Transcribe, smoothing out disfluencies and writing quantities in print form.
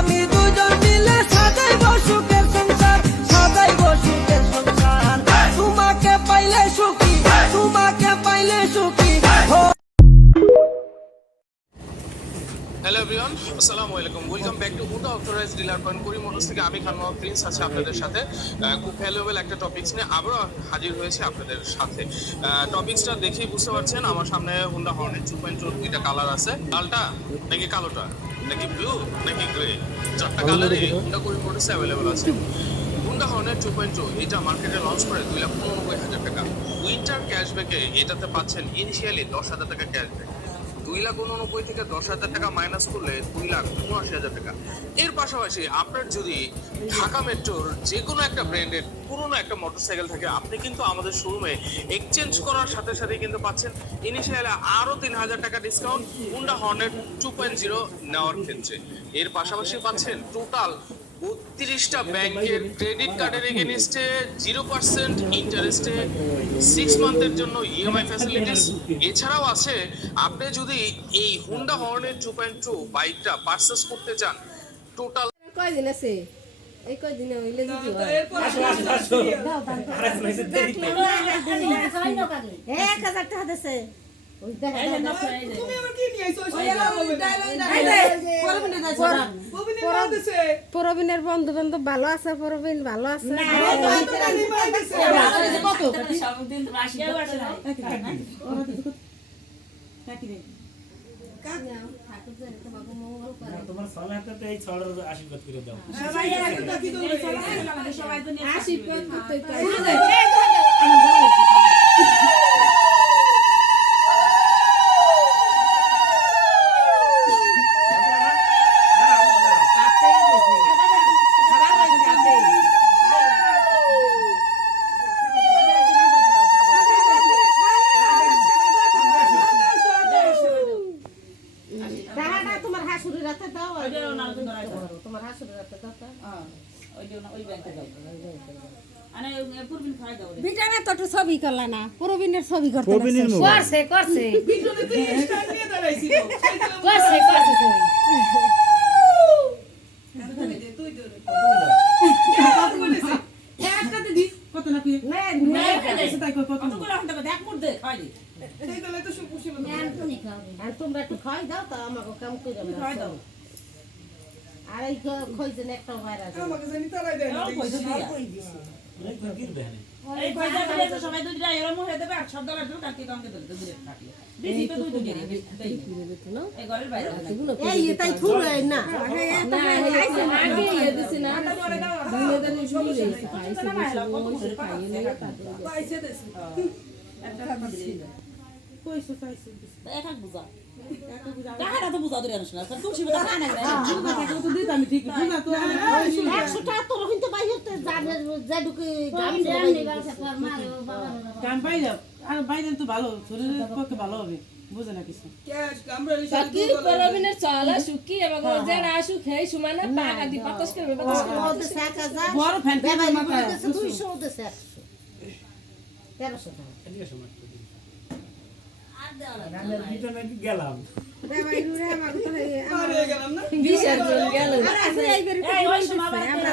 স্বামী দুজন মিলে সাজাইব সুখের সংসার, সাজাইব সুখের সংসার। তোমাকে পাইলে সুখী, তোমাকে পাইলে সুখী। হ্যালো এভরিওয়ান, আসসালামু আলাইকুম। Welcome back to Honda authorised dealer point কুড়ি মোটরস থেকে আমি খান মোহাম্মদ প্রিন্স আছে আপনাদের সাথে। খুব ভ্যালুয়েবল একটা টপিকস নিয়ে আবারও হাজির হয়েছে আপনাদের সাথে। টপিকসটা দেখেই বুঝতে পারছেন আমার সামনে হুন্ডা হর্নেট 2.2 দুইটা কালার আছে। লালটা নাকি কালোটা নাকি ব্লু নাকি গ্রে, চারটা কালারই হুন্ডা কুড়ি মোটরসে অ্যাভেলেবল আছে। হুন্ডা হর্নেট 2.2 এটা মার্কেটে লঞ্চ করে 2,99,000 টাকা। উইন্টার ক্যাশব্যাকে এটাতে পাচ্ছেন ইনিশিয়ালি 10,000 টাকা ক্যাশব্যাক। 2,99,000 থেকে 10,000 টাকা মাইনাস করলে 2,79,000 টাকা। এর পাশাপাশি আপনার যদি ঢাকা মেট্রোর যে কোনো একটা ব্র্যান্ডের পুরনো একটা মোটরসাইকেল থাকে, আপনি কিন্তু আমাদের শোরুমে এক্সচেঞ্জ করার সাথে সাথে কিন্তু পাচ্ছেন ইনিশিয়ালি আরও 3,000 টাকা ডিসকাউন্ট হুন্ডা হর্নেট 2.0 নেওয়ার ক্ষেত্রে। এর পাশাপাশি পাচ্ছেন টোটাল 32টা ব্যাংকের ক্রেডিট কার্ডের এগেনিস্টে 0% ইন্টারেস্টে 6 মান্থের জন্য ইএমআই ফ্যাসিলিটিস। এছাড়াও আছে আপনি যদি এই হুন্ডা হর্নেট 2.2 বাইকটা পারচেস করতে চান, টোটাল কয়দিন আছে এই কয়দিনে হইলে যদি হয় 1000 টাকা দিছে। ওই দেখা তুমি আবার কি নিয়ে আইছো? প্রবীণের বন্ধু বান্ধব ভালো আছে, প্রবীণ ভালো আছে। তোমার সালে হাতে এই ছড়ার আশীর্বাদ করে দাও। আশীর্বাদ করতে তোমার হাসুরের রাতে দাও, তোমার হাসুরের রাতে দাও। বিটানে তো ছবি করলা না, প্রবীণের ছবি করতে করছে করছে তোমরা একটু খাই দাও তো আমাকে কাম করে দাও। আর এই খইছেন একটা বাইরে আছে আমাকে জানি তারাই দেয় না এই কয়টা করে তো সবাই দুইটা এরম হয়ে দেবে $8 দিও কাকি কামকে দেবে দুইটা থাকি বেশি তো দুই দুই দেই না এই ঘরের বাইরে এই এটাই থুরে না না আইছে আগে ইয়ে দিছি না দুইটা নিয়ে শুরু হইছে খাইছে পাইছে দেছি একটা দিছি কইছো পাইছে এক এক বুঝা টাকাটা তো বুঝা ধরে আনছ না তুমি শিবে টাকা না টাকা তো দিতে আমি ঠিক বুঝা তো 100 টাকা তো কিন্তু বাইরে জানে যা ঢুকে গান পাই যাও আর বাইরে তো ভালো শরীরের পক্ষে ভালো হবে বুঝে না কিছু ক্যাশ কামড়ালি সাকি পরবিনের চালা সুকি এবং যেন আসু খাই সুমানা টাকা দি বাতাস করবে বড় ফ্যান মাথায় 200 দেছে 1300 টাকা এদিকে সময় আমি রিটার্ন নাকি গেলাম বাইরে আমার তো আরে গেলাম না 20 জন গেল আরে এই বের এই ওই সময় আমরা